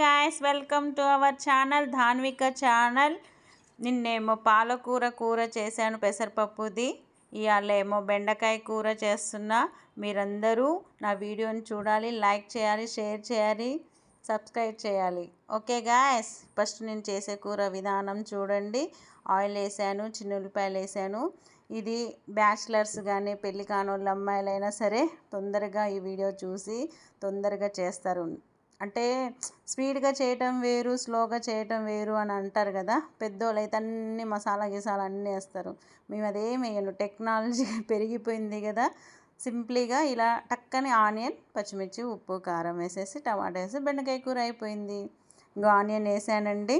Guys, welcome to our channel Dhanvika channel. నిన్నేమో పాలకూర చేశాను పెసరపప్పుది. ఇవాళ ఏమో బెండకాయ కూర చేస్తున్నా. మీరందరూ నా వీడియోని చూడాలి, లైక్ చేయాలి, షేర్ చేయాలి, సబ్స్క్రైబ్ చేయాలి. ఓకే గాయ్స్, ఫస్ట్ నేను చేసే కూర విధానం చూడండి. ఆయిల్ వేసాను, చిన్న ఉల్లిపాయలు వేసాను. ఇది బ్యాచిలర్స్ కానీ పెళ్ళి కానోళ్ళ అమ్మాయిలైనా సరే తొందరగా ఈ వీడియో చూసి తొందరగా చేస్తారు. అంటే స్పీడ్గా చేయటం వేరు, స్లోగా చేయటం వేరు అని అంటారు కదా. పెద్దోళ్ళు అయితే అన్ని మసాలా గిసాలా అన్నీ వేస్తారు. మేము అదేం వేయను. టెక్నాలజీ పెరిగిపోయింది కదా. సింప్లీగా ఇలా టక్కని ఆనియన్, పచ్చిమిర్చి, ఉప్పు, కారం వేసేసి టమాటా వేసి బెండకాయ కూర అయిపోయింది. ఇంకా ఆనియన్ వేసానండి.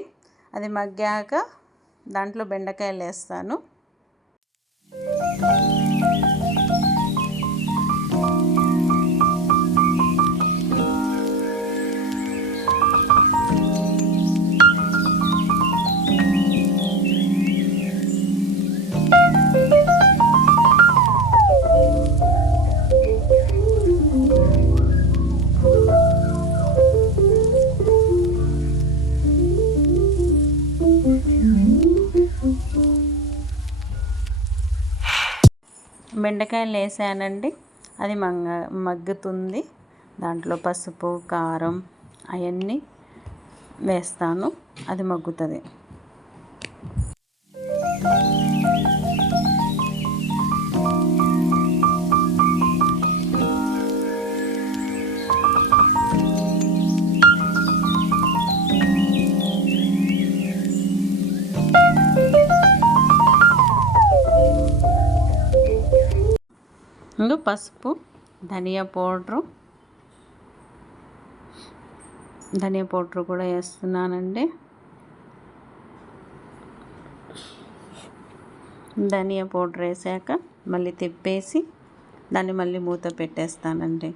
అది మగ్గాక దాంట్లో బెండకాయలు వేస్తాను. బెండకాయలు వేసానండి. అది మగ్గుతుంది. దాంట్లో పసుపు, కారం అవన్నీ వేస్తాను. అది మగ్గుతుంది. ఇంకా పసుపు, ధనియా పౌడరు కూడా వేస్తున్నానండి. ధనియా పౌడర్ వేసాక మళ్ళీ తిప్పేసి దాన్ని మళ్ళీ మూత పెట్టేస్తానండి.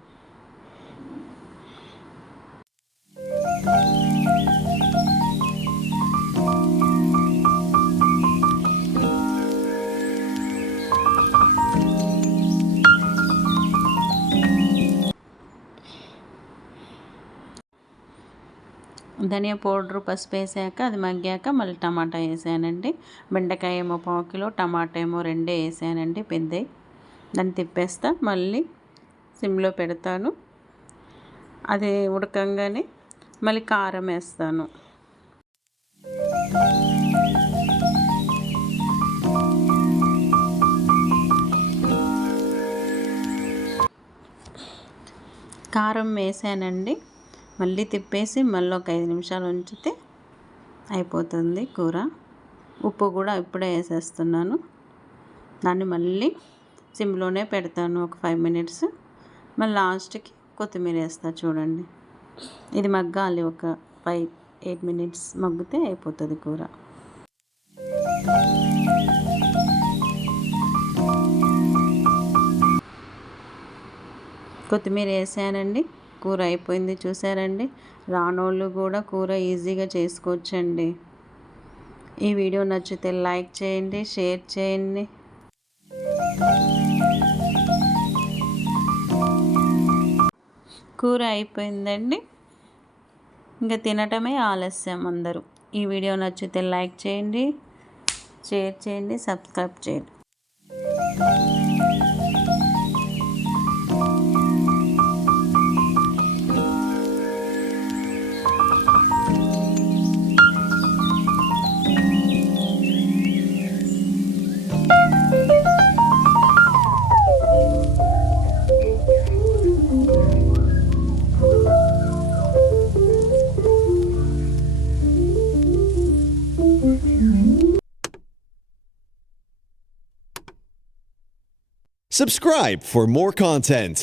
ధనియా పౌడరు, పసుపు వేసాక అది మగ్గాక మళ్ళీ టమాటా వేసానండి. బెండకాయ ఏమో 1 కిలో, టమాటా ఏమో 2 వేసానండి పెద్దవి. దాన్ని తిప్పేస్తా, మళ్ళీ సిమ్లో పెడతాను. అది ఉడకంగానే మళ్ళీ కారం వేస్తాను. కారం వేసానండి. మళ్ళీ తిప్పేసి మళ్ళీ ఒక 5 నిమిషాలు ఉంచితే అయిపోతుంది కూర. ఉప్పు కూడా ఇప్పుడే వేసేస్తున్నాను. దాన్ని మళ్ళీ సిమ్లోనే పెడతాను ఒక 5 మినిట్స్. మళ్ళీ లాస్ట్కి కొత్తిమీర వేస్తా. చూడండి, ఇది మగ్గాలి. ఒక 5-8 మినిట్స్ మగ్గితే అయిపోతుంది కూర. కొత్తిమీర వేసానండి. కూర అయిపోయింది. చూసారండి, రానోళ్ళు కూడా కూర ఈజీగా చేసుకోవచ్చండి. ఈ వీడియో నచ్చితే లైక్ చేయండి, షేర్ చేయండి. కూర అయిపోయిందండి. ఇంకా తినటమే ఆలస్యం అందరూ. ఈ వీడియో నచ్చితే లైక్ చేయండి, షేర్ చేయండి, సబ్స్క్రైబ్ చేయండి. Subscribe for more content.